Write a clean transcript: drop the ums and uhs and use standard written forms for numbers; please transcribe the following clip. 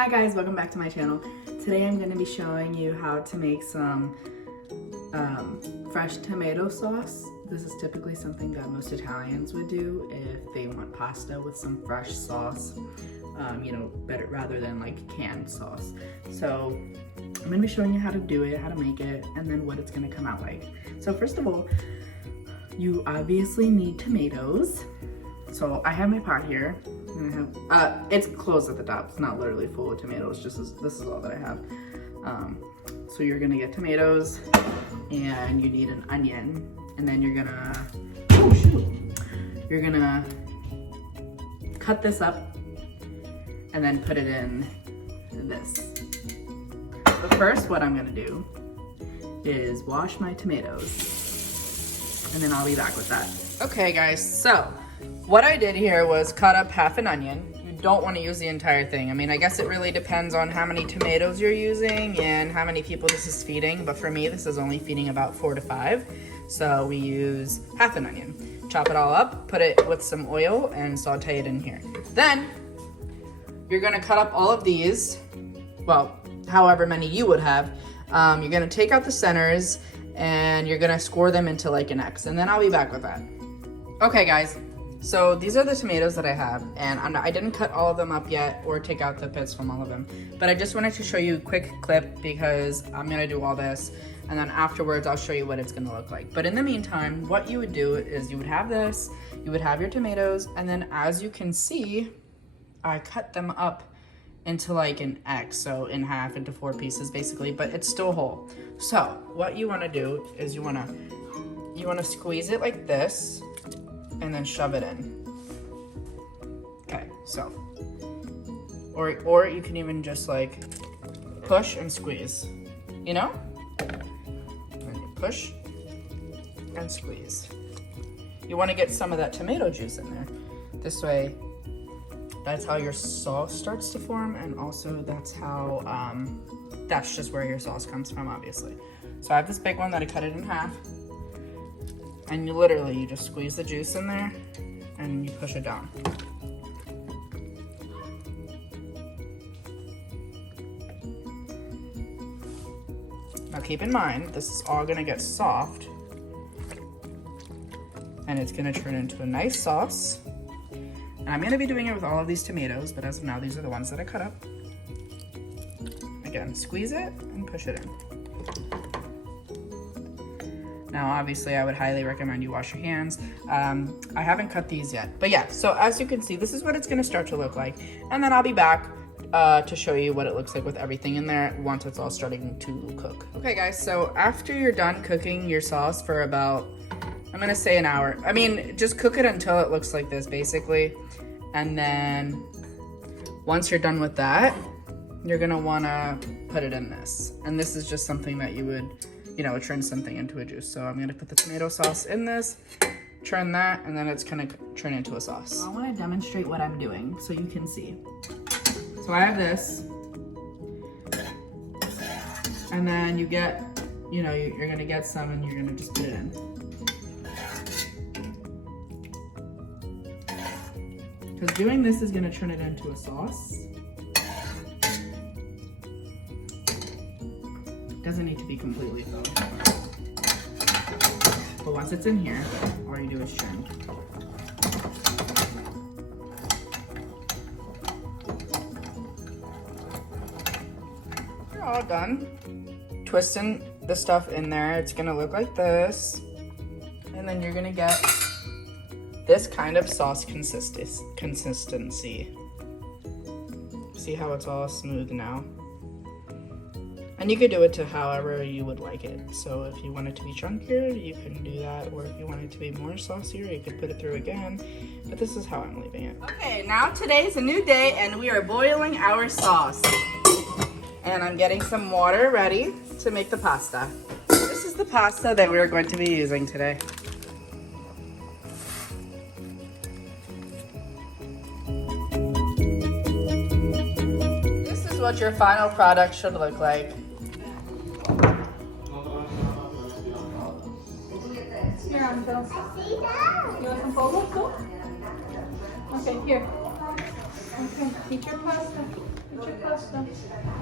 Hi guys, welcome back to my channel. Today I'm going to be showing you how to make some fresh tomato sauce. This is typically something that most Italians would do if they want pasta with some fresh sauce, better rather than like canned sauce. So I'm going to be showing you how to do it, how to make it, and then what it's going to come out like. So first of all, you obviously need tomatoes. So I have my pot here. It's closed at the top. It's not literally full of tomatoes. This is all that I have. So you're gonna get tomatoes, and you need an onion, and then you're gonna cut this up, and then put it in this. So first, what I'm gonna do is wash my tomatoes, and then I'll be back with that. Okay, guys. So what I did here was cut up half an onion. You don't want to use the entire thing. I mean, I guess it really depends on how many tomatoes you're using and how many people this is feeding. But for me, this is only feeding about 4 to 5. So we use half an onion. Chop it all up, put it with some oil, and saute it in here. Then you're going to cut up all of these, well, however many you would have. You're going to take out the centers, and you're going to score them into like an X. And then I'll be back with that. Okay, guys. So these are the tomatoes that I have, and I didn't cut all of them up yet or take out the pits from all of them, but I just wanted to show you a quick clip because I'm gonna do all this, and then afterwards I'll show you what it's gonna look like. But in the meantime, what you would do is you would have this, you would have your tomatoes, and then as you can see, I cut them up into like an X, so in half, into 4 pieces basically, but it's still whole. So what you wanna do is you wanna squeeze it like this, and then shove it in. Okay, so, or you can even just like push and squeeze, you know? And you push and squeeze. You want to get some of that tomato juice in there. This way, that's how your sauce starts to form, and also that's how, that's just where your sauce comes from, obviously. So I have this big one that I cut it in half. And you just squeeze the juice in there and you push it down. Now keep in mind, this is all gonna get soft and it's gonna turn into a nice sauce. And I'm gonna be doing it with all of these tomatoes, but as of now, these are the ones that I cut up. Again, squeeze it and push it in. Now, obviously, I would highly recommend you wash your hands. I haven't cut these yet. But yeah, so as you can see, this is what it's gonna start to look like. And then I'll be back to show you what it looks like with everything in there once it's all starting to cook. Okay, guys, so after you're done cooking your sauce for about, I'm gonna say an hour. I mean, just cook it until it looks like this, basically. And then once you're done with that, you're gonna wanna put it in this. And this is just something that you would, turn something into a juice. So I'm gonna put the tomato sauce in this, turn that, and then it's gonna turn into a sauce. So I wanna demonstrate what I'm doing so you can see. So I have this, and then you get, you're gonna get some and you're gonna just put it in. Because doing this is gonna turn it into a sauce. Doesn't need to be completely filled. But once it's in here, all you do is churn. You're all done. Twisting the stuff in there, it's gonna look like this. And then you're gonna get this kind of sauce consistency. See how it's all smooth now? And you could do it to however you would like it. So if you want it to be chunkier, you can do that. Or if you want it to be more saucier, you could put it through again. But this is how I'm leaving it. Okay, now today's a new day and we are boiling our sauce. And I'm getting some water ready to make the pasta. This is the pasta that we're going to be using today. This is what your final product should look like. Here, Angel. You want some polvo too? Okay, here. Okay, eat your pasta. Put your clothes down.